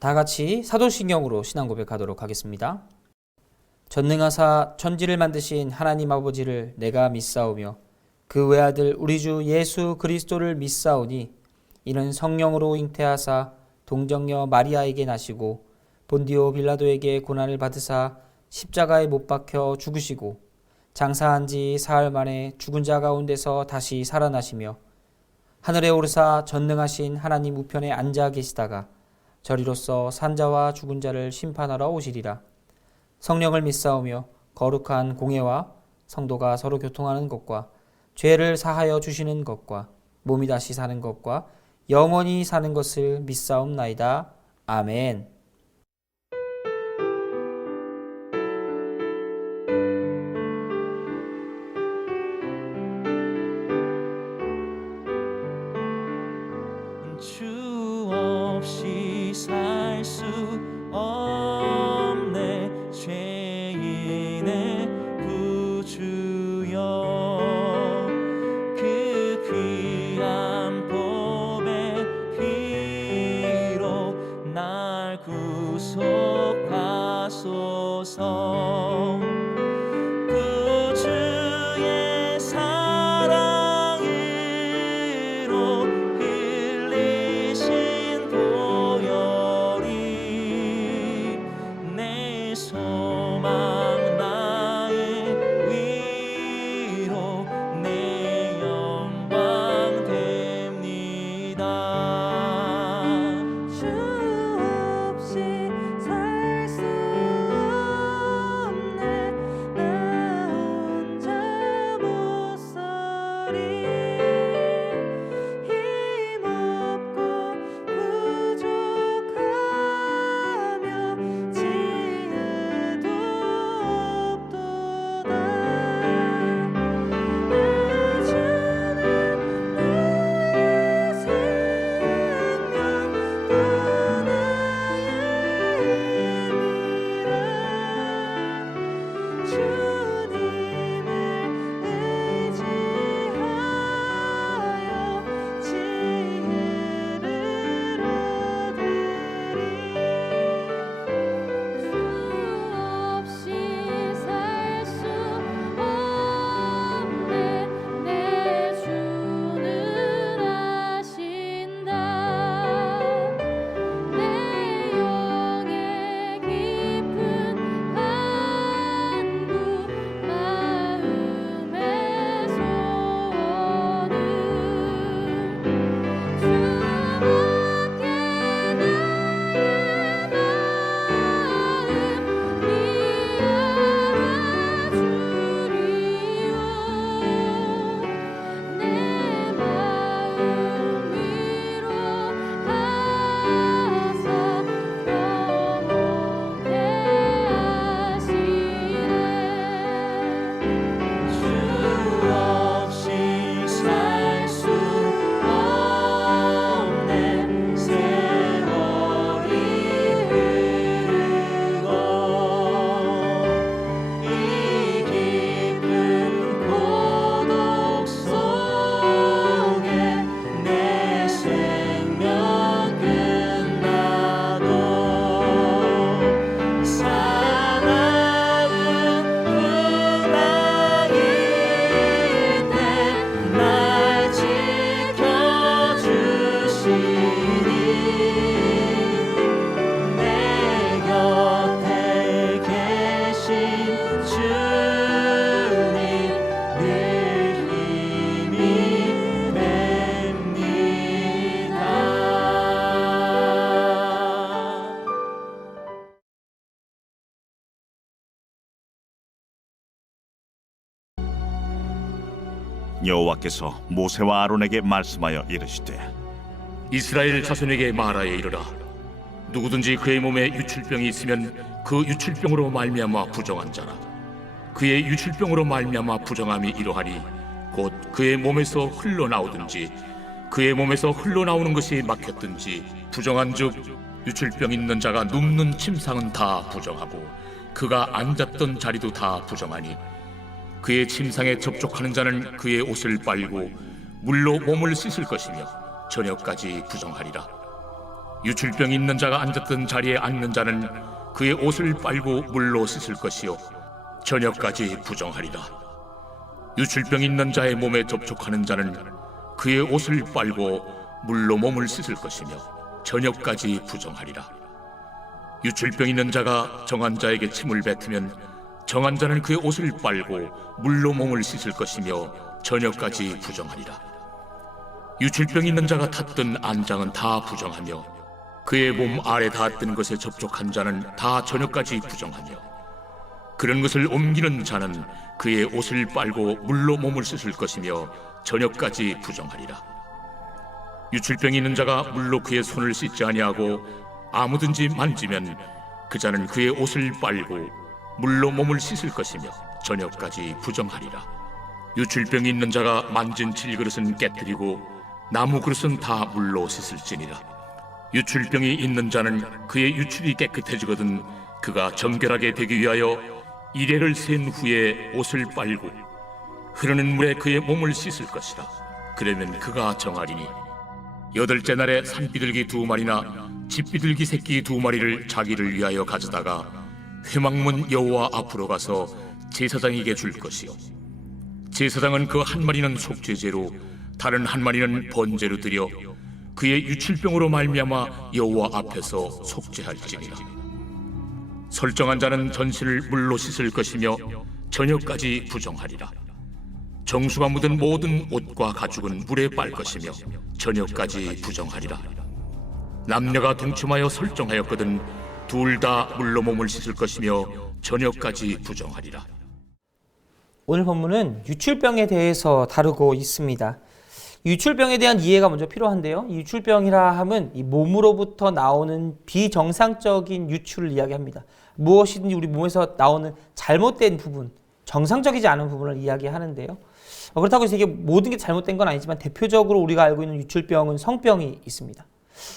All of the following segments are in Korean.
다 같이 사도신경으로 신앙 고백하도록 하겠습니다. 전능하사 천지를 만드신 하나님 아버지를 내가 믿사오며 그 외아들 우리 주 예수 그리스도를 믿사오니 이는 성령으로 잉태하사 동정녀 마리아에게 나시고 본디오 빌라도에게 고난을 받으사 십자가에 못 박혀 죽으시고 장사한 지 사흘 만에 죽은 자 가운데서 다시 살아나시며 하늘에 오르사 전능하신 하나님 우편에 앉아 계시다가 저리로서 산자와 죽은 자를 심판하러 오시리라. 성령을 믿사오며 거룩한 공예와 성도가 서로 교통하는 것과 죄를 사하여 주시는 것과 몸이 다시 사는 것과 영원히 사는 것을 믿사옵나이다. 아멘. 주 없이 살 수 없네 죄인의 구주여 그 귀한 보배 피로 날 구속하소서 구주의 사랑으로 흘리신 보혈이 내 소망 나의 위로 내 영광 됩니다. 주 없이 살 수 없네 나 혼자 못 살이 힘없고 부족하며 지혜도 없도다. 내 주는 나의 생명 또 나의 힘이라 주님을 의지하여 지혜를 얻으리. 주 없이 살 수 없네 내 주는 아신다. 내 영의 깊은 간구 마음의 소원은 주밖에 나의 마음 이알아주리요. 내 마음 위로 하사 영원케 하시네. 주 없이 살 수 없네 세월이 흐르고 이 깊은 고독 속에 내 생명 끝나도 사나운 풍랑일 때 날 지켜주시니 내 곁에 계신 주님 늘 힘이 됩니다. 여호와께서 모세와 아론에게 말씀하여 이르시되 이스라엘 자손에게 말하여 이르라. 누구든지 그의 몸에 유출병이 있으면 그 유출병으로 말미암아 부정한 자라. 그의 유출병으로 말미암아 부정함이 이러하니 곧 그의 몸에서 흘러나오든지 그의 몸에서 흘러나오는 것이 막혔든지 부정한즉 유출병 있는 자가 눕는 침상은 다 부정하고 그가 앉았던 자리도 다 부정하니 그의 침상에 접촉하는 자는 그의 옷을 빨고 물로 몸을 씻을 것이며 저녁까지 부정하리라. 유출병이 있는 자가 앉았던 자리에 앉는 자는 그의 옷을 빨고 물로 씻을 것이요 저녁까지 부정하리라. 유출병이 있는 자의 몸에 접촉하는 자는 그의 옷을 빨고 물로 몸을 씻을 것이며 저녁까지 부정하리라. 유출병 있는 자가 정한 자에게 침을 뱉으면 정한 자는 그의 옷을 빨고 물로 몸을 씻을 것이며 저녁까지 부정하리라. 유출병 있는 자가 탔던 안장은 다 부정하며 그의 몸 아래 닿았던 것에 접촉한 자는 다 저녁까지 부정하며 그런 것을 옮기는 자는 그의 옷을 빨고 물로 몸을 씻을 것이며 저녁까지 부정하리라. 유출병이 있는 자가 물로 그의 손을 씻지 아니하고 아무든지 만지면 그 자는 그의 옷을 빨고 물로 몸을 씻을 것이며 저녁까지 부정하리라. 유출병이 있는 자가 만진 질그릇은 깨뜨리고 나무 그릇은 다 물로 씻을지니라. 유출병이 있는 자는 그의 유출이 깨끗해지거든 그가 정결하게 되기 위하여 이레를 센 후에 옷을 빨고 흐르는 물에 그의 몸을 씻을 것이라. 그러면 그가 정하리니 8째 날에 산비둘기 2마리나 집비둘기 새끼 2마리를 자기를 위하여 가져다가 회막문 여호와 앞으로 가서 제사장에게 줄 것이요 제사장은 그 한 마리는 속죄제로 다른 한 마리는 번제로 드려 그의 유출병으로 말미암아 여호와 앞에서 속죄할지니라. 설정한 자는 전신을 물로 씻을 것이며 저녁까지 부정하리라. 정수가 묻은 모든 옷과 가죽은 물에 빨 것이며 저녁까지 부정하리라. 남녀가 동침하여 설정하였거든 둘 다 물로 몸을 씻을 것이며 저녁까지 부정하리라. 오늘 본문은 유출병에 대해서 다루고 있습니다. 유출병에 대한 이해가 먼저 필요한데요. 이 유출병이라 함은 이 몸으로부터 나오는 비정상적인 유출을 이야기합니다. 무엇이든지 우리 몸에서 나오는 잘못된 부분, 정상적이지 않은 부분을 이야기하는데요. 그렇다고 해서 이게 모든 게 잘못된 건 아니지만 대표적으로 우리가 알고 있는 유출병은 성병이 있습니다.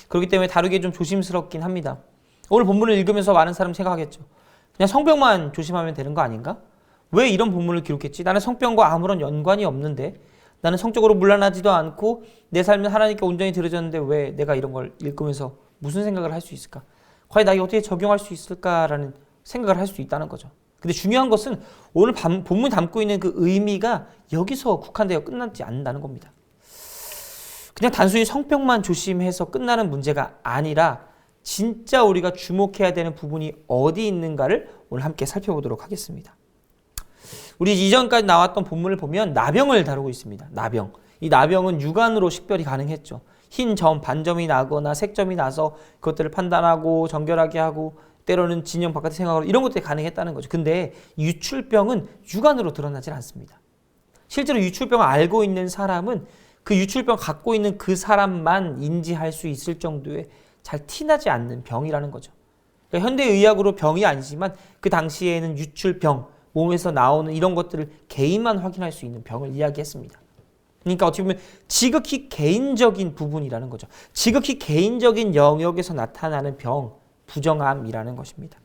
그렇기 때문에 다루기 좀 조심스럽긴 합니다. 오늘 본문을 읽으면서 많은 사람이 생각하겠죠. 그냥 성병만 조심하면 되는 거 아닌가? 왜 이런 본문을 기록했지? 나는 성병과 아무런 연관이 없는데, 나는 성적으로 문란하지도 않고 내 삶은 하나님께 온전히 들어졌는데 왜 내가 이런 걸 읽으면서 무슨 생각을 할 수 있을까? 과연 나에게 어떻게 적용할 수 있을까라는 생각을 할 수 있다는 거죠. 근데 중요한 것은 오늘 본문이 담고 있는 그 의미가 여기서 국한되어 끝나지 않는다는 겁니다. 그냥 단순히 성병만 조심해서 끝나는 문제가 아니라 진짜 우리가 주목해야 되는 부분이 어디 있는가를 오늘 함께 살펴보도록 하겠습니다. 우리 이전까지 나왔던 본문을 보면 나병을 다루고 있습니다. 나병. 이 나병은 육안으로 식별이 가능했죠. 흰 점, 반점이 나거나 색점이 나서 그것들을 판단하고 정결하게 하고 때로는 진영 바깥의 생각으로 이런 것들이 가능했다는 거죠. 근데 유출병은 육안으로 드러나질 않습니다. 실제로 유출병을 알고 있는 사람은 그 유출병 갖고 있는 그 사람만 인지할 수 있을 정도의 잘 티나지 않는 병이라는 거죠. 그러니까 현대의학으로 병이 아니지만 그 당시에는 유출병, 몸에서 나오는 이런 것들을 개인만 확인할 수 있는 병을 이야기했습니다. 그러니까 어떻게 보면 지극히 개인적인 부분이라는 거죠. 지극히 개인적인 영역에서 나타나는 병, 부정암이라는 것입니다.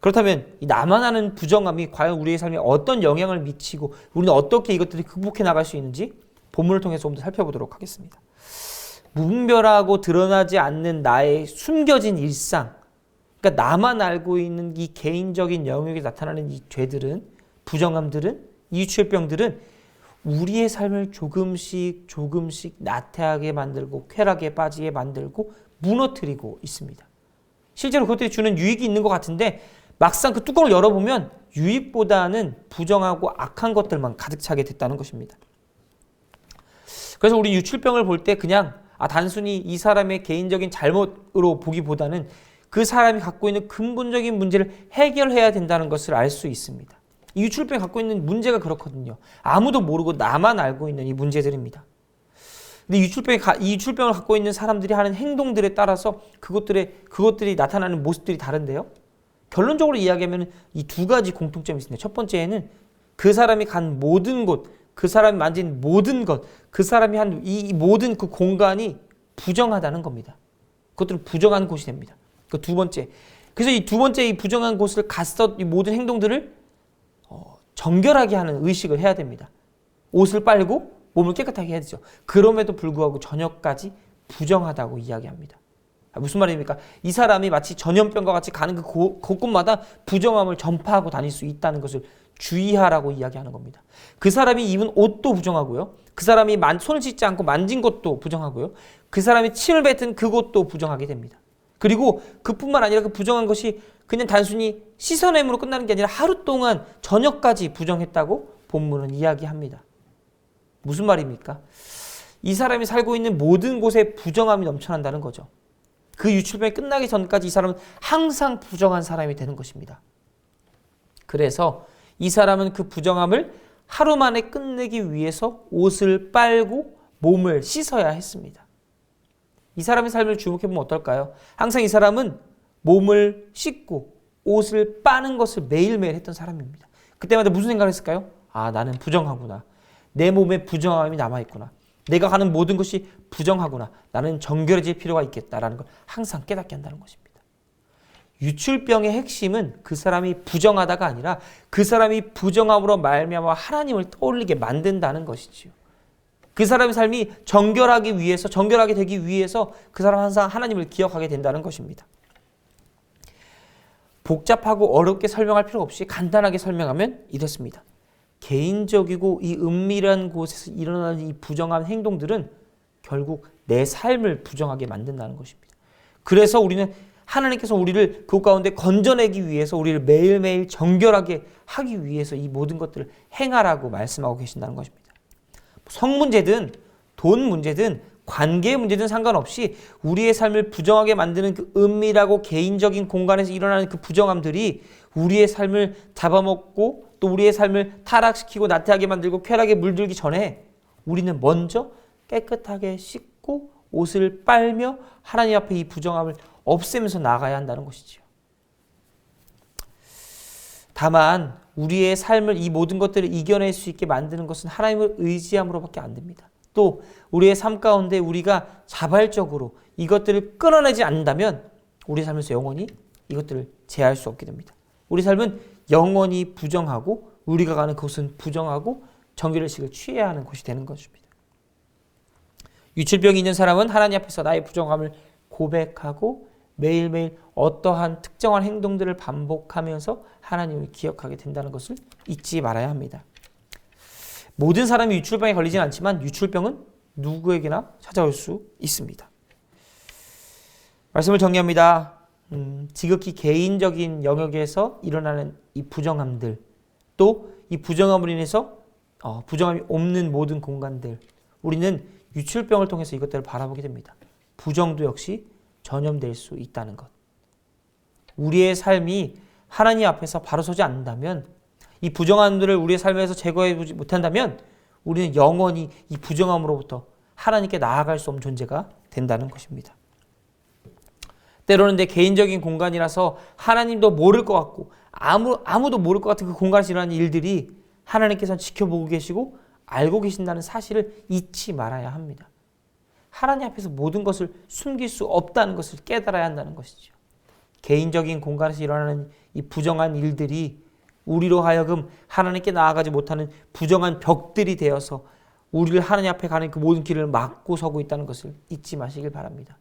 그렇다면 이 나만 아는 부정암이 과연 우리의 삶에 어떤 영향을 미치고 우리는 어떻게 이것들을 극복해 나갈 수 있는지 본문을 통해서 좀 더 살펴보도록 하겠습니다. 무분별하고 드러나지 않는 나의 숨겨진 일상, 그러니까 나만 알고 있는 이 개인적인 영역에 나타나는 이 죄들은, 부정함들은, 이 유출병들은 우리의 삶을 조금씩 나태하게 만들고 쾌락에 빠지게 만들고 무너뜨리고 있습니다. 실제로 그것들이 주는 유익이 있는 것 같은데 막상 그 뚜껑을 열어보면 유익보다는 부정하고 악한 것들만 가득 차게 됐다는 것입니다. 그래서 우리 유출병을 볼 때 그냥 단순히 이 사람의 개인적인 잘못으로 보기보다는 그 사람이 갖고 있는 근본적인 문제를 해결해야 된다는 것을 알 수 있습니다. 이 유출병이 갖고 있는 문제가 그렇거든요. 아무도 모르고 나만 알고 있는 이 문제들입니다. 근데 이 유출병을 갖고 있는 사람들이 하는 행동들에 따라서 그것들이 나타나는 모습들이 다른데요. 결론적으로 이야기하면 이 두 가지 공통점이 있습니다. 첫 번째는 그 사람이 간 모든 곳, 그 사람이 만진 모든 것, 그 사람이 한 이 모든 그 공간이 부정하다는 겁니다. 그것들은 부정한 곳이 됩니다. 그 두 번째. 그래서 이 두 번째 이 부정한 곳을 갔어 이 모든 행동들을 정결하게 하는 의식을 해야 됩니다. 옷을 빨고 몸을 깨끗하게 해야 되죠. 그럼에도 불구하고 저녁까지 부정하다고 이야기합니다. 무슨 말입니까? 이 사람이 마치 전염병과 같이 가는 그 곳곳마다 부정함을 전파하고 다닐 수 있다는 것을 주의하라고 이야기하는 겁니다. 그 사람이 입은 옷도 부정하고요. 그 사람이 손을 씻지 않고 만진 것도 부정하고요. 그 사람이 침을 뱉은 그것도 부정하게 됩니다. 그리고 그뿐만 아니라 그 부정한 것이 그냥 단순히 씻어냄으로 끝나는 게 아니라 하루 동안 저녁까지 부정했다고 본문은 이야기합니다. 무슨 말입니까? 이 사람이 살고 있는 모든 곳에 부정함이 넘쳐난다는 거죠. 그 유출병이 끝나기 전까지 이 사람은 항상 부정한 사람이 되는 것입니다. 그래서 이 사람은 그 부정함을 하루 만에 끝내기 위해서 옷을 빨고 몸을 씻어야 했습니다. 이 사람의 삶을 주목해보면 어떨까요? 항상 이 사람은 몸을 씻고 옷을 빠는 것을 매일매일 했던 사람입니다. 그때마다 무슨 생각을 했을까요? 아, 나는 부정하구나. 내 몸에 부정함이 남아있구나. 내가 가는 모든 것이 부정하구나. 나는 정결해질 필요가 있겠다라는 걸 항상 깨닫게 한다는 것입니다. 유출병의 핵심은 그 사람이 부정하다가 아니라 그 사람이 부정함으로 말미암아 하나님을 떠올리게 만든다는 것이지요. 그 사람의 삶이 정결하게 되기 위해서 그 사람은 항상 하나님을 기억하게 된다는 것입니다. 복잡하고 어렵게 설명할 필요 없이 간단하게 설명하면 이렇습니다. 개인적이고 이 은밀한 곳에서 일어나는 이 부정한 행동들은 결국 내 삶을 부정하게 만든다는 것입니다. 그래서 우리는 하나님께서 우리를 그 가운데 건져내기 위해서 우리를 매일매일 정결하게 하기 위해서 이 모든 것들을 행하라고 말씀하고 계신다는 것입니다. 성 문제든 돈 문제든 관계 문제든 상관없이 우리의 삶을 부정하게 만드는 그 은밀하고 개인적인 공간에서 일어나는 그 부정함들이 우리의 삶을 잡아먹고 또 우리의 삶을 타락시키고 나태하게 만들고 쾌락에 물들기 전에 우리는 먼저 깨끗하게 씻고 옷을 빨며 하나님 앞에 이 부정함을 없애면서 나가야 한다는 것이지요. 다만 우리의 삶을 이 모든 것들을 이겨낼 수 있게 만드는 것은 하나님을 의지함으로밖에 안 됩니다. 또 우리의 삶 가운데 우리가 자발적으로 이것들을 끊어내지 않는다면 우리 삶에서 영원히 이것들을 제할 수 없게 됩니다. 우리 삶은 영원히 부정하고 우리가 가는 곳은 부정하고 정결의식을 취해야 하는 곳이 되는 것입니다. 유출병이 있는 사람은 하나님 앞에서 나의 부정함을 고백하고 매일매일 어떠한 특정한 행동들을 반복하면서 하나님을 기억하게 된다는 것을 잊지 말아야 합니다. 모든 사람이 유출병에 걸리진 않지만 유출병은 누구에게나 찾아올 수 있습니다. 말씀을 정리합니다. 지극히 개인적인 영역에서 일어나는 이 부정함들, 또 이 부정함으로 인해서 부정함이 없는 모든 공간들, 우리는 유출병을 통해서 이것들을 바라보게 됩니다. 부정도 역시 전염될 수 있다는 것. 우리의 삶이 하나님 앞에서 바로 서지 않는다면, 이 부정함들을 우리의 삶에서 제거해보지 못한다면 우리는 영원히 이 부정함으로부터 하나님께 나아갈 수 없는 존재가 된다는 것입니다. 때로는 내 개인적인 공간이라서 하나님도 모를 것 같고 아무도 모를 것 같은 그 공간에서 일어나는 일들이 하나님께서는 지켜보고 계시고 알고 계신다는 사실을 잊지 말아야 합니다. 하나님 앞에서 모든 것을 숨길 수 없다는 것을 깨달아야 한다는 것이죠. 개인적인 공간에서 일어나는 이 부정한 일들이 우리로 하여금 하나님께 나아가지 못하는 부정한 벽들이 되어서 우리를 하나님 앞에 가는 그 모든 길을 막고 서고 있다는 것을 잊지 마시길 바랍니다.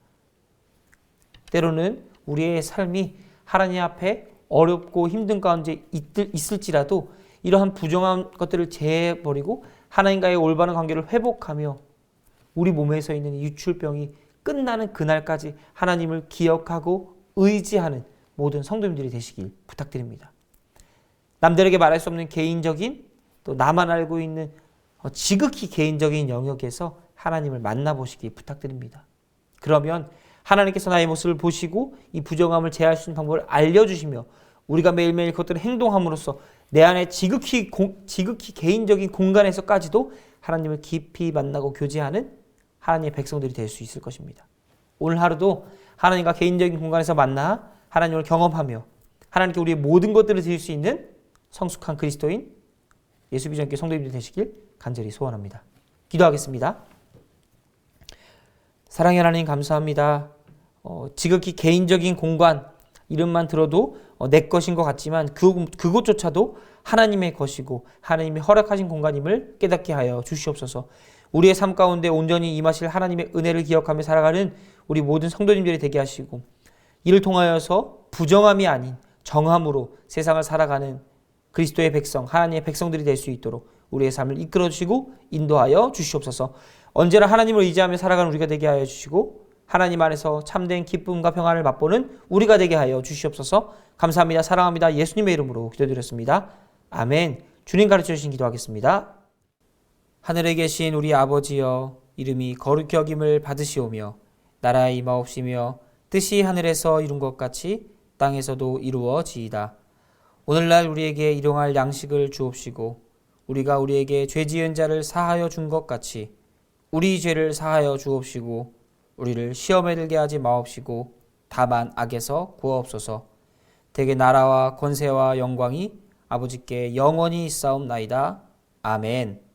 때로는 우리의 삶이 하나님 앞에 어렵고 힘든 가운데 있을지라도 이러한 부정한 것들을 제해버리고 하나님과의 올바른 관계를 회복하며 우리 몸에서 있는 유출병이 끝나는 그날까지 하나님을 기억하고 의지하는 모든 성도님들이 되시길 부탁드립니다. 남들에게 말할 수 없는 개인적인, 또 나만 알고 있는 지극히 개인적인 영역에서 하나님을 만나보시기 부탁드립니다. 그러면 하나님께서 나의 모습을 보시고 이 부정함을 제할 수 있는 방법을 알려주시며 우리가 매일매일 그것들을 행동함으로써 내 안에 지극히 개인적인 공간에서까지도 하나님을 깊이 만나고 교제하는 하나님의 백성들이 될 수 있을 것입니다. 오늘 하루도 하나님과 개인적인 공간에서 만나 하나님을 경험하며 하나님께 우리의 모든 것들을 드릴 수 있는 성숙한 그리스도인 예수비전교회 성도님들 되시길 간절히 소원합니다. 기도하겠습니다. 사랑의 하나님 감사합니다. 지극히 개인적인 공간 이름만 들어도 내 것인 것 같지만 그곳조차도 하나님의 것이고 하나님이 허락하신 공간임을 깨닫게 하여 주시옵소서. 우리의 삶 가운데 온전히 임하실 하나님의 은혜를 기억하며 살아가는 우리 모든 성도님들이 되게 하시고 이를 통하여서 부정함이 아닌 정함으로 세상을 살아가는 그리스도의 백성, 하나님의 백성들이 될 수 있도록 우리의 삶을 이끌어 주시고 인도하여 주시옵소서. 언제나 하나님을 의지하며 살아가는 우리가 되게 하여 주시고 하나님 안에서 참된 기쁨과 평안을 맛보는 우리가 되게 하여 주시옵소서. 감사합니다. 사랑합니다. 예수님의 이름으로 기도드렸습니다. 아멘. 주님 가르쳐 주신 기도하겠습니다. 하늘에 계신 우리 아버지여, 이름이 거룩히 여김을 받으시오며 나라에 임하옵시며 뜻이 하늘에서 이룬 것 같이 땅에서도 이루어지이다. 오늘날 우리에게 일용할 양식을 주옵시고 우리가 우리에게 죄 지은 자를 사하여 준 것 같이 우리 죄를 사하여 주옵시고 우리를 시험에 들게 하지 마옵시고 다만 악에서 구하옵소서. 대개 나라와 권세와 영광이 아버지께 영원히 있사옵나이다. 아멘.